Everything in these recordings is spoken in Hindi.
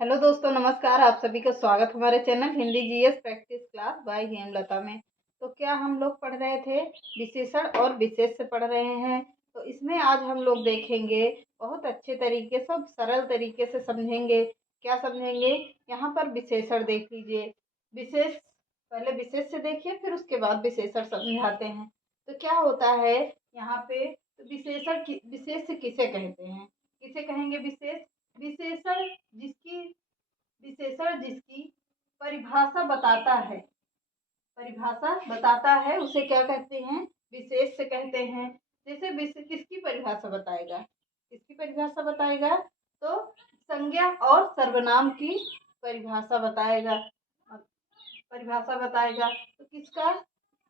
हेलो दोस्तों, नमस्कार। आप सभी का स्वागत हमारे channel Hindi GS practice class by Hemlata में। तो क्या हम लोग पढ़ रहे थे, विशेषण और विशेष से पढ़ रहे हैं। तो इसमें आज हम लोग देखेंगे, बहुत अच्छे तरीके से, सरल तरीके से समझेंगे। क्या समझेंगे? यहाँ पर विशेषण देख लीजिए। विशेष, पहले विशेष से देखिए, फिर उसके बाद विशेषण समझाते हैं। तो क्या होता है यहाँ पे? तो विशेष किसे कहते हैं? किसे कहेंगे विशेष? विशेषण जिसकी परिभाषा बताता है उसे क्या कहते हैं? विशेष से कहते हैं। जैसे विशेष किसकी परिभाषा बताएगा? तो संज्ञा और सर्वनाम की परिभाषा बताएगा। तो किसका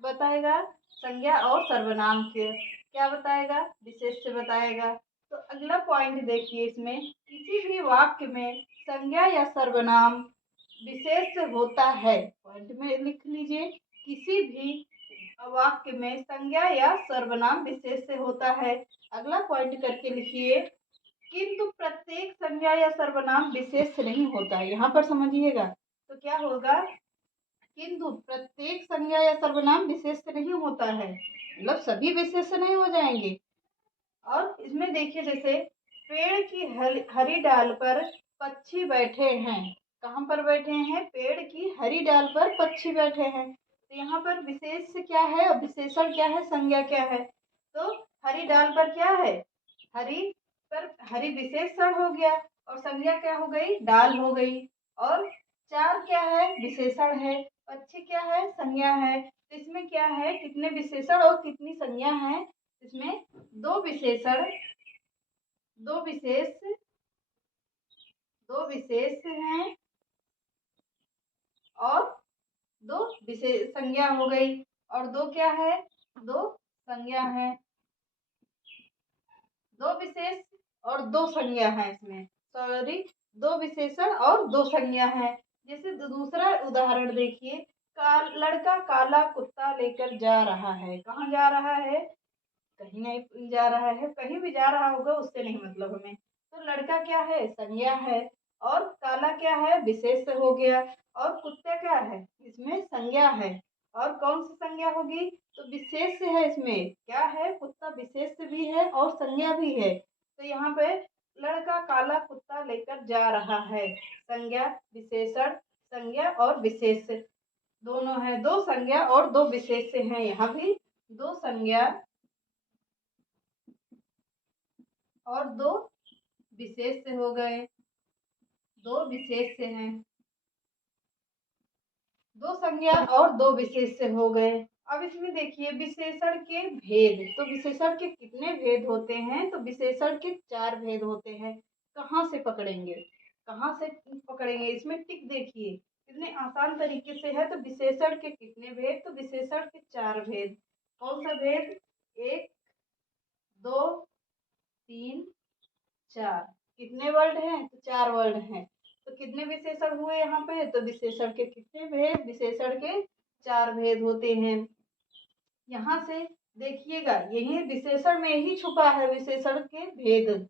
बताएगा? संज्ञा और सर्वनाम के। क्या बताएगा? विशेष से बताएगा। तो अगला पॉइंट देखिए, इसमें किसी भी वाक्य में संज्ञा या सर्वनाम विशेष होता है। पॉइंट में लिख लीजिए, किसी भी वाक्य में संज्ञा या सर्वनाम विशेष से होता है। अगला पॉइंट करके लिखिए, किंतु प्रत्येक संज्ञा या सर्वनाम विशेष से नहीं होता है। यहाँ पर समझिएगा। तो क्या होगा? किंतु प्रत्येक संज्ञा या सर्वनाम विशेष से नहीं होता है, मतलब सभी विशेष से नहीं हो जाएंगे। और इसमें देखिए, जैसे पेड़ की हरी डाल पर पक्षी बैठे हैं। कहाँ पर बैठे हैं? पेड़ की हरी डाल पर पक्षी बैठे हैं। तो यहाँ पर विशेष क्या है और विशेषण क्या है, संज्ञा क्या है? तो हरी डाल पर क्या है? हरी पर हरी विशेषण हो गया और संज्ञा क्या हो गई? डाल हो गई। और चार क्या है? विशेषण है। पक्षी क्या है? संज्ञा है। तो इसमें क्या है? कितने विशेषण और कितनी संज्ञा है? इसमें दो विशेषण, दो विशेष दो विशेष हैं और दो विशेष संज्ञा हो गई। और दो क्या है? दो संज्ञा है। दो विशेष और दो संज्ञा है इसमें, सॉरी, दो विशेषण और दो संज्ञा है। जैसे दूसरा उदाहरण देखिए, लड़का काला कुत्ता लेकर जा रहा है। कहाँ जा रहा है? कहीं नहीं जा रहा है, कहीं भी जा रहा होगा उससे नहीं मतलब हमें। तो लड़का क्या है? संज्ञा है। और काला क्या है? विशेष हो गया। और कुत्ता क्या है? इसमें संज्ञा है। और कौन सी संज्ञा होगी? तो विशेष है। इसमें क्या है? कुत्ता विशेष भी है और संज्ञा भी है। तो यहाँ पे लड़का काला कुत्ता लेकर जा रहा है, संज्ञा, विशेषण, संज्ञा और विशेष दोनों है। दो संज्ञा और दो विशेष हैं। यहाँ भी दो संज्ञा और दो विशेष से हो गए, दो विशेष से हैं, दो संज्ञा और दो विशेष से हो गए। अब इसमें देखिए विशेषण के भेद। तो विशेषण के कितने भेद होते हैं? तो विशेषण के चार भेद होते हैं। कहाँ से पकड़ेंगे? इसमें टिक देखिए, कितने आसान तरीके से है। तो विशेषण के कितने भेद? तो विशेषण के चार भेद। कौन सा भेद? एक, दो, तीन, चार। कितने वर्ड हैं? तो चार वर्ड हैं। तो कितने विशेषण हुए यहाँ पे? तो विशेषण के कितने भेद? विशेषण के चार भेद होते हैं। यहाँ से देखिएगा, यही विशेषण में ही छुपा है विशेषण के भेद।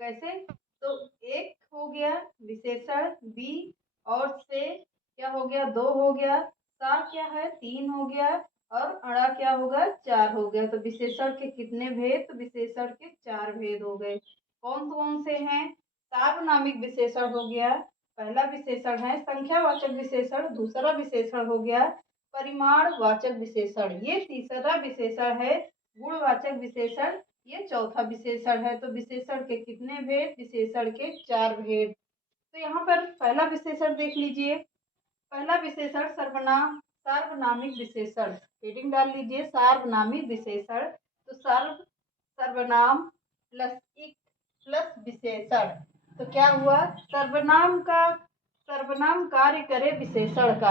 कैसे? तो एक हो गया विशेषण, बी और से क्या हो गया? दो हो गया, सा क्या है? तीन हो गया, और अड़ा क्या होगा? चार हो गया। तो विशेषण के कितने भेद? तो विशेषण के चार भेद हो गए। कौन कौन से हैं? सार्वनामिक विशेषण हो गया, पहला विशेषण है। संख्यावाचक विशेषण दूसरा विशेषण हो गया। परिमाणवाचक विशेषण ये तीसरा विशेषण है। गुणवाचक विशेषण ये चौथा विशेषण है। तो विशेषण के कितने भेद? विशेषण के चार भेद। तो यहाँ पर पहला विशेषण देख लीजिए। पहला विशेषण सर्वनाम, सार्वनामिक विशेषण। हेडिंग डाल लीजिए, सार्वनामिक विशेषण। तो सर्वनाम प्लस इक प्लस विशेषण। तो क्या हुआ? सर्वनाम कार्य करे विशेषण का।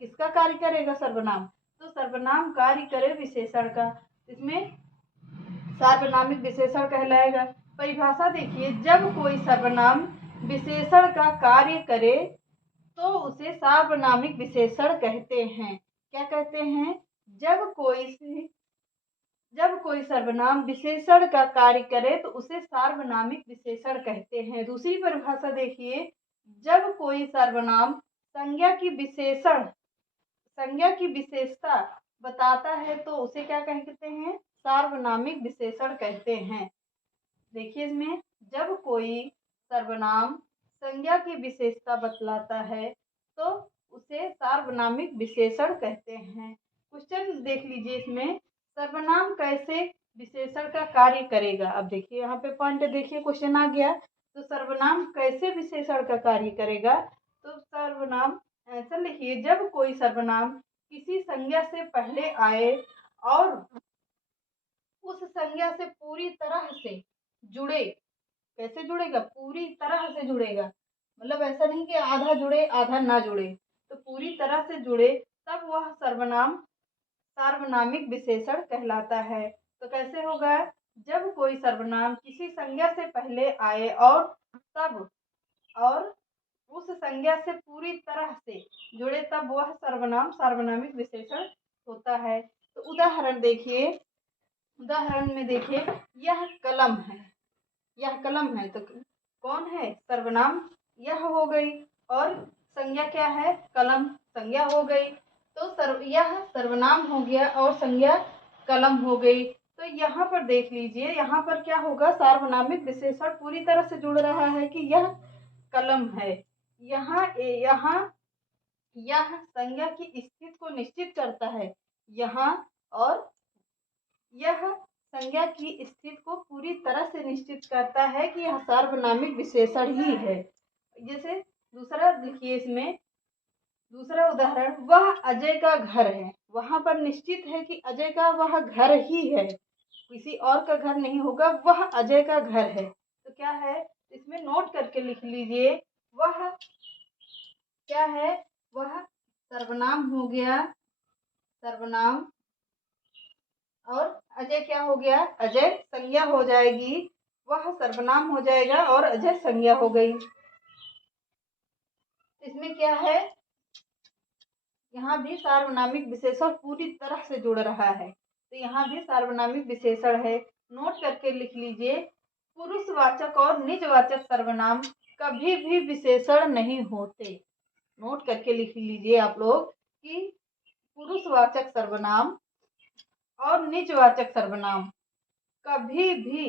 किसका कार्य करेगा? सर्वनाम। तो सर्वनाम कार्य करे विशेषण का, इसमें सार्वनामिक विशेषण कहलाएगा। परिभाषा देखिए, जब कोई सर्वनाम विशेषण का कार्य करे तो उसे सार्वनामिक विशेषण कहते हैं। क्या कहते हैं? जब कोई सर्वनाम विशेषण का कार्य करे तो उसे सार्वनामिक विशेषण कहते हैं। दूसरी परिभाषा देखिए, जब कोई सर्वनाम संज्ञा की विशेषता बताता है तो उसे क्या कहते हैं? सार्वनामिक विशेषण कहते हैं। देखिए इसमें, जब कोई सर्वनाम संज्ञा की विशेषता बतलाता है तो उसे सार्वनामिक विशेषण कहते हैं। क्वेश्चन देख लीजिए इसमें, सर्वनाम कैसे विशेषण का कार्य करेगा। अब देखिए यहाँ पे पॉइंट देखिए, क्वेश्चन आ गया तो सर्वनाम कैसे विशेषण का कार्य करेगा। तो सर्वनाम ऐसा लिखिए, जब कोई सर्वनाम किसी संज्ञा से पहले आए और उस संज्ञा से पूरी तरह से जुड़े। कैसे जुड़ेगा? पूरी तरह से जुड़ेगा, मतलब ऐसा नहीं कि आधा जुड़े आधा ना जुड़े, तो पूरी तरह से जुड़े, तब वह सर्वनाम सार्वनामिक विशेषण कहलाता है। तो कैसे होगा? जब कोई सर्वनाम किसी संज्ञा से पहले आए और उस संज्ञा से पूरी तरह से जुड़े, तब वह सर्वनाम सार्वनामिक विशेषण होता है। तो उदाहरण में देखिए, यह कलम है तो कौन है? सर्वनाम यह हो गई, और संज्ञा क्या है? कलम, संज्ञा हो गई। तो यह सर्वनाम हो गया और संज्ञा कलम हो गई। तो यहाँ पर देख लीजिए, यहाँ पर क्या होगा? सार्वनामिक विशेषण पूरी तरह से जुड़ रहा है कि यह कलम है। यहाँ यह संज्ञा की स्थिति को निश्चित करता है यहाँ, और यह संज्ञा की स्थिति को पूरी तरह से निश्चित करता है कि यह सार्वनामिक विशेषण ही है। जैसे दूसरा लिखिए इसमें, दूसरा उदाहरण, वह अजय का घर है। वहां पर निश्चित है कि अजय का वह घर ही है, किसी और का घर नहीं होगा, वह अजय का घर है। तो क्या है? इसमें नोट करके लिख लीजिए, वह क्या है? वह सर्वनाम हो गया, सर्वनाम, और अजय क्या हो गया? अजय संज्ञा हो जाएगी, वह सर्वनाम हो जाएगा और अजय संज्ञा हो गई। इसमें क्या है? यहाँ भी सार्वनामिक विशेषण पूरी तरह से जुड़ रहा है, तो यहाँ भी सार्वनामिक विशेषण है। नोट करके लिख लीजिए, पुरुषवाचक और निजवाचक सर्वनाम कभी भी विशेषण नहीं होते। नोट करके लिख लीजिए आप लोग कि पुरुषवाचक सर्वनाम और निजवाचक सर्वनाम कभी भी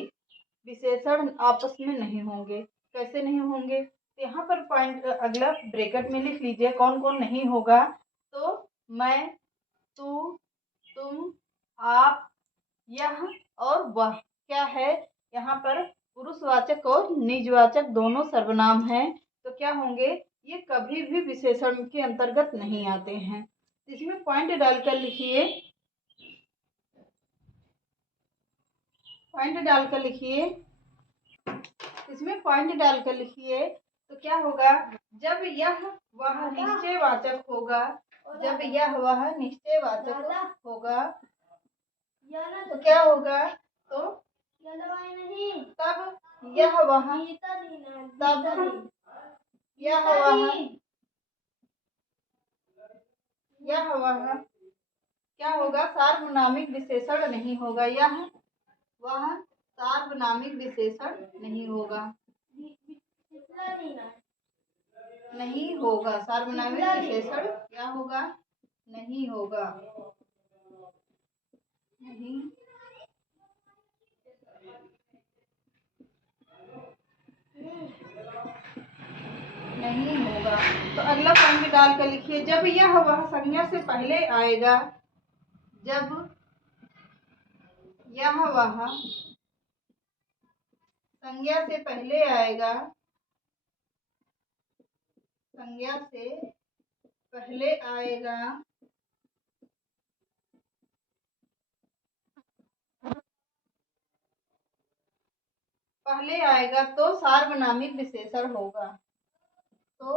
विशेषण आपस में नहीं होंगे। कैसे नहीं होंगे? यहाँ पर पॉइंट अगला ब्रैकेट में लिख लीजिए कौन कौन नहीं होगा। तो मैं, तू, तुम, आप, यह और वह क्या है? यहाँ पर पुरुषवाचक और निजवाचक दोनों सर्वनाम हैं, तो क्या होंगे? ये कभी भी विशेषण के अंतर्गत नहीं आते हैं। इसमें पॉइंट डालकर लिखिए, इसमें पॉइंट डालकर लिखिए। तो क्या होगा? जब यह वह निश्चयवाचक होगा, जब यह वह निश्चयवाचक होगा तो क्या होगा? तो तब यह वह क्या होगा? सार्वनामिक विशेषण नहीं होगा, यह वह सार्वनामिक विशेषण नहीं होगा, सार्वनामिक विशेषण क्या होगा? नहीं होगा, नहीं होगा। तो अगला पॉइंट डाल कर लिखिए, जब यह वह संज्ञा से पहले आएगा, जब यह वह संज्ञा से पहले आएगा, संज्ञा से पहले आएगा, तो सार्वनामिक विशेषण होगा। तो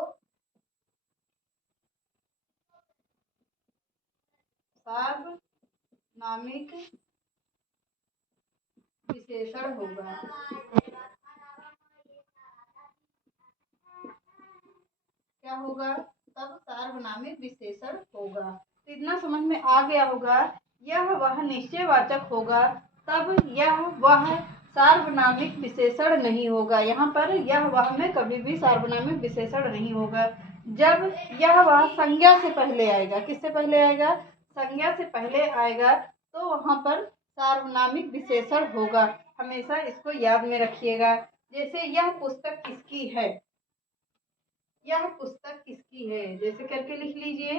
सार्वनामिक विशेषण होगा। क्या होगा? तब सार्वनामिक विशेषण होगा। तो इतना समझ में आ गया होगा। यह वह निश्चयवाचक होगा, तब यह वह सार्वनामिक विशेषण नहीं होगा। यहाँ पर यह वह में कभी भी सार्वनामिक विशेषण नहीं होगा। जब यह वह संज्ञा से पहले आएगा, किससे पहले आएगा? संज्ञा से पहले आएगा, तो वहाँ पर सार्वनामिक विशेषण होगा। हमेशा इसको याद में रखिएगा। जैसे यह पुस्तक किसकी है, यह पुस्तक किसकी है, जैसे करके लिख लीजिए,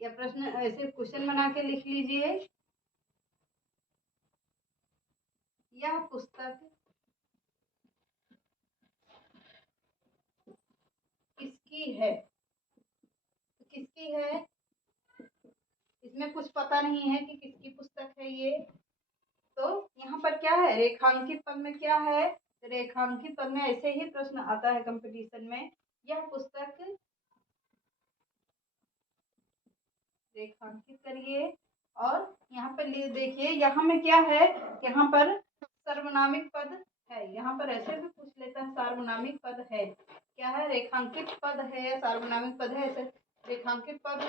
या प्रश्न ऐसे क्वेश्चन बना के लिख लीजिए, यह पुस्तक किसकी है। तो किसकी है, इसमें कुछ पता नहीं है कि किसकी पुस्तक है ये। तो यहाँ पर क्या है, रेखांकित पद में क्या है, रेखांकित पद में ऐसे ही प्रश्न आता है कंपटीशन में। यह पुस्तक, रेखांकित करिए, और यहाँ पर देखिए, यहाँ में क्या है, यहाँ पर सर्वनामिक पद है। यहाँ पर ऐसे भी पूछ लेता है, सार्वनामिक पद है, क्या है, रेखांकित पद है या सार्वनामिक पद है। ऐसे रेखांकित पद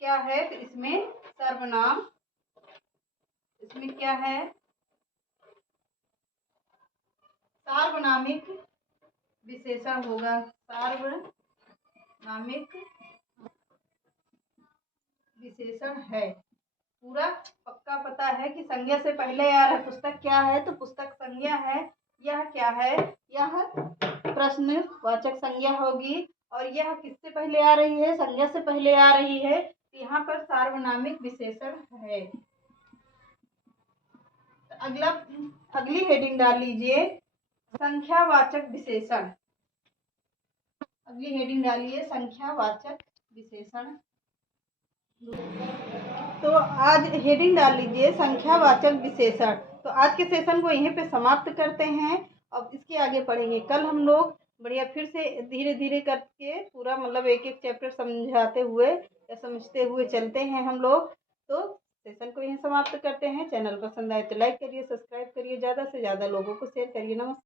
क्या है, तो इसमें सर्वनाम, इसमें क्या है, सार्वनामिक विशेषण होगा। सार्वनामिक विशेषण है। पूरा पक्का पता है कि संज्ञा से पहले आ रहा है, पुस्तक क्या है, तो पुस्तक संज्ञा है। यह क्या है, यह प्रश्नवाचक संज्ञा होगी, और यह किससे पहले आ रही है, संज्ञा से पहले आ रही है, तो यहाँ पर सार्वनामिक विशेषण है। अगला, अगली हेडिंग डाल लीजिए, संख्यावाचक विशेषण। अगली हेडिंग डालिए, संख्यावाचक विशेषण। तो आज हेडिंग डाल लीजिए, संख्यावाचक विशेषण। तो आज के सेशन को यहीं पे समाप्त करते हैं। अब इसके आगे पढ़ेंगे कल हम लोग, बढ़िया फिर से धीरे धीरे करके पूरा मतलब एक एक चैप्टर समझाते हुए या समझते हुए चलते हैं हम लोग। तो सेशन को यहीं समाप्त करते हैं। चैनल पसंद आए तो लाइक करिए, सब्सक्राइब करिए, ज़्यादा से ज़्यादा लोगों को शेयर करिए। नमस्कार।